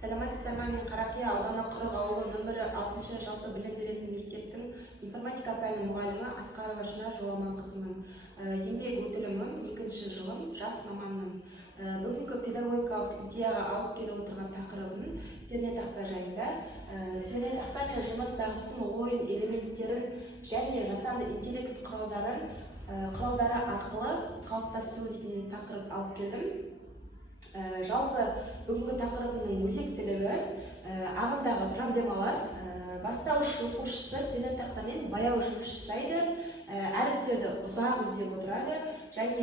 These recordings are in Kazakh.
Саламатсыздар ма? Мен Қарақия ауданы Құрық ауылы нөмірі 6 жалпы білім беретін мектептің информатика пәні мұғалімі Асқарова Шынар Жоламанқызымын. Еңбек өтілімім 2 жылым, жас маманмын. Бүгінгі педагогикалық идеяға алып келіп отырған тақырыбым пернетақта жайында. Пернетақта мен жұмыс дағдысын, ойын элементтерін және жасанды интеллект құралдары арқылы қалыптастыру дейтін тақырып алып келдім. Жалпы бүгінгі тақырыбымның өзектілігі ағымдағы проблемалар. Бастауыш оқушысы пернетақтамен баяу жұмыс жасайды, әріптерді ұзақ іздеп отырады және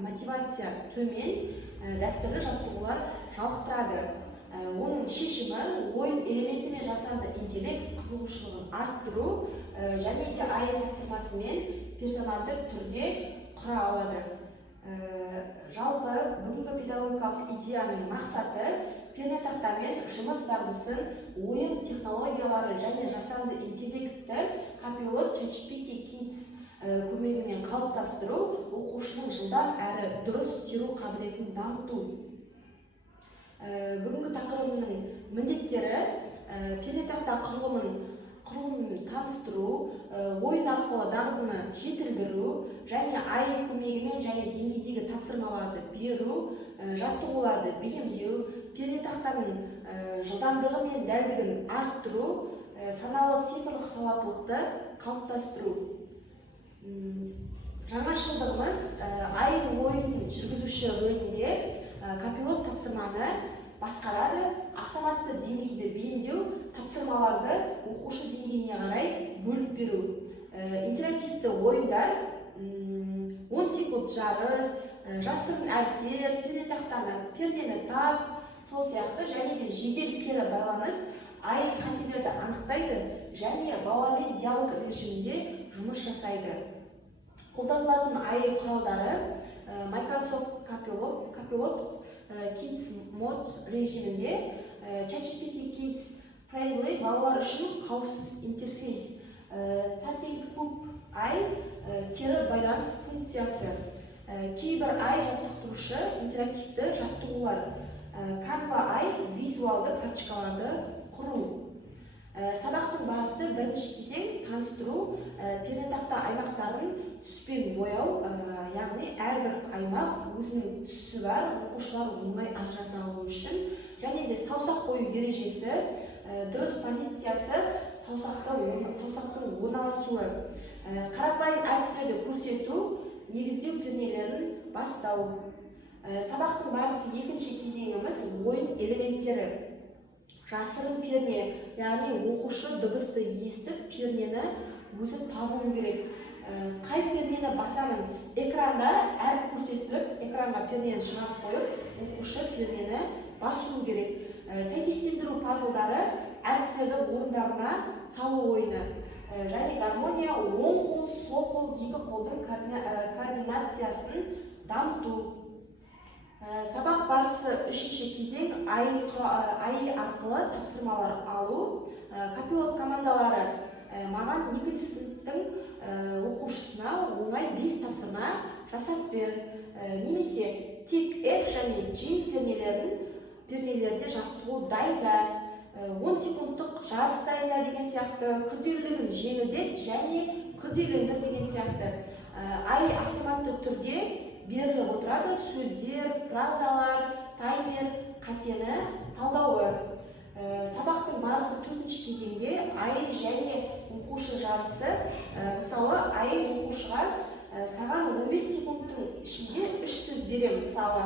мотивация төмен, дәстүрлі жаттығулар жалықтырады. Оның шешімі ойын элементі мен жасанды интеллект қызығушылығын арттыру және де АЕ тапсырмасымен персоналды түрде құра алады. Жалпы бүгінгі педагогикалық идеяның мақсаты пернетақтамен жұмыс дағдысын, ойын технологиялары және жасанды интеллектті Copilot ChatGPT Kids көмегімен қалыптастыру, оқушының жылдам әрі дұрыс теру қабілетін дамыту. Бүгінгі тақырыбымның міндеттері пернетақта құрылымын таныстыру, ойын арқылы дағдыны жетілдіру және АЕ көмегімен және деңгейдегі тапсырмаларды беру, жаттығуларды бейімдеу, пернетақтаның жылдамдығы мен дәлдігін арттыру, саналы цифрлық сауаттылықты қалыптастыру. Жаңашылдығымыз АЕ ойын жүргізуші рөлінде Copilot тапсырманы басқарады, автоматты деңгейді бейімдеу, тапсырмаларды оқушы деңгейіне қарай бөліп беру. Интерактивті ойындар, 10 секунд жарыс, жасырын әріптер, пернені тап, сол сияқты және де жедел кері байланыс АЕ қателерді анықтайды және баламен диалог режимінде жұмыс жасайды. Қолданылатын АЕ құралдары Microsoft Copilot Kids Mode режимінде, ChatGPT Kids Friendly балалар үшін қауіпсіз интерфейс, Talking Club кері байланыс функциясы, кейбір жаттықтырушы интерактивті жаттығулар, Canva визуалды карточкаларды құру. Сабақтың барысы бірінші кезең таныстыру, пернетақта аймақтарын түспен бояу, яғни әрбір аймақ өзінің түсі бар, оқушылар оңай ажырата алу үшін, және де саусақ қою ережесі, дұрыс позициясы, саусақтың орналасуы, қарапайым әріптерді көрсету, негіздеу пернелерін бастау. Сабақтың барысы екінші кезеңіміз ойын элементтері. Жасырын перне, яғни оқушы дыбысты естіп, пернені өзі табуы керек. Қай пернені басамын? Экранда әріп көрсетіліп, экранға пернені шығарып қойып, оқушы пернені басуы керек. Сәйкестендіру пазлдары әріптерді орындарына салу ойыны. Және гармония, оң қол, сол қол, екі қолдың координациясын дамыту. Сабақ барысы үшінші кезең АЕ арқылы тапсырмалар алу. Copilot командалары маған 2 сыныптың оқушысына оңай 5 тапсырма жасап бер. Немесе тек F және G пернелеріне жаттығу дайында, 10 секундтық жарыс дайында деген сияқты, күрделілігін жеңілдет және күрделендір деген сияқты. АЕ автоматты түрде беріліп отырады, сөздер, фразалар, таймер, қатені талдауы. Сабақтың барысы 4-ші кезеңде АЕ және оқушы жарысы. Мысалы, АЕ оқушыға саған 15 секундтың ішінде 3 сөз берем. Мысалы,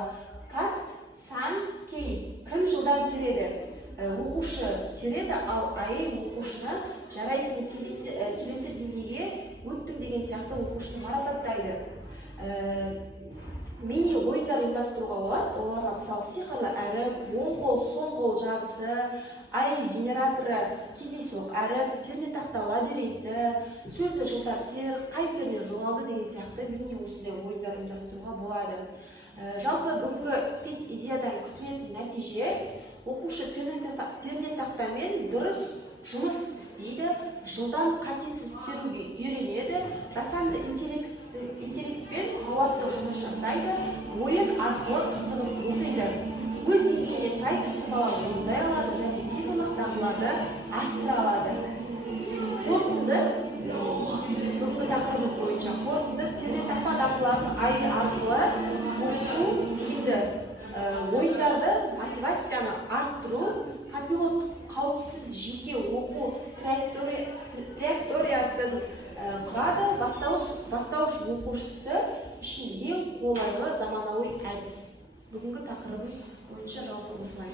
кат, сан, кей. Кім жылдам тереді? Оқушы тереді, ал АЕ оқушыны жарайсың, келесі деңгейге өттің деген сияқты оқушыны марапаттайды. Мини ойындар ұйымдастыруға болады. Оларға мысалы сиқырлы әріп, оң қол, соң қол жарысы, АЕ генераторы, кездейсоқ әріп, пернетақта лабиринті, сөзді жылтартер, қай перне жоғалды деген сияқты мини осындай ойындар ұйымдастыруға болады. Жалпы бүгінгі 5 идеядан күтілетін нәтиже, оқушы пернетақтамен дұрыс жұмыс істейді, жылдам қатесіз теруге үйренеді, жасанды интеллектпен сауатты жұмыс жасайды, ойын арқылы қызығып оқиды, өз деңгейіне сай тапсырмалар орындай оқушыларды арттыра алады. Қорытынды бүгінгі тақырыбымыз бойынша қорытынды пернетақта дағдыларын арқылы оқыту тиімді. Ойындарды мотивацияны арттыру, копилот қауіпсіз жеке оқу траекториясын құрады. Бастауыш оқушысы үшін ең қолайлы заманауи әдіс. Бүгінгі тақырыбым бойынша жалпы осылай.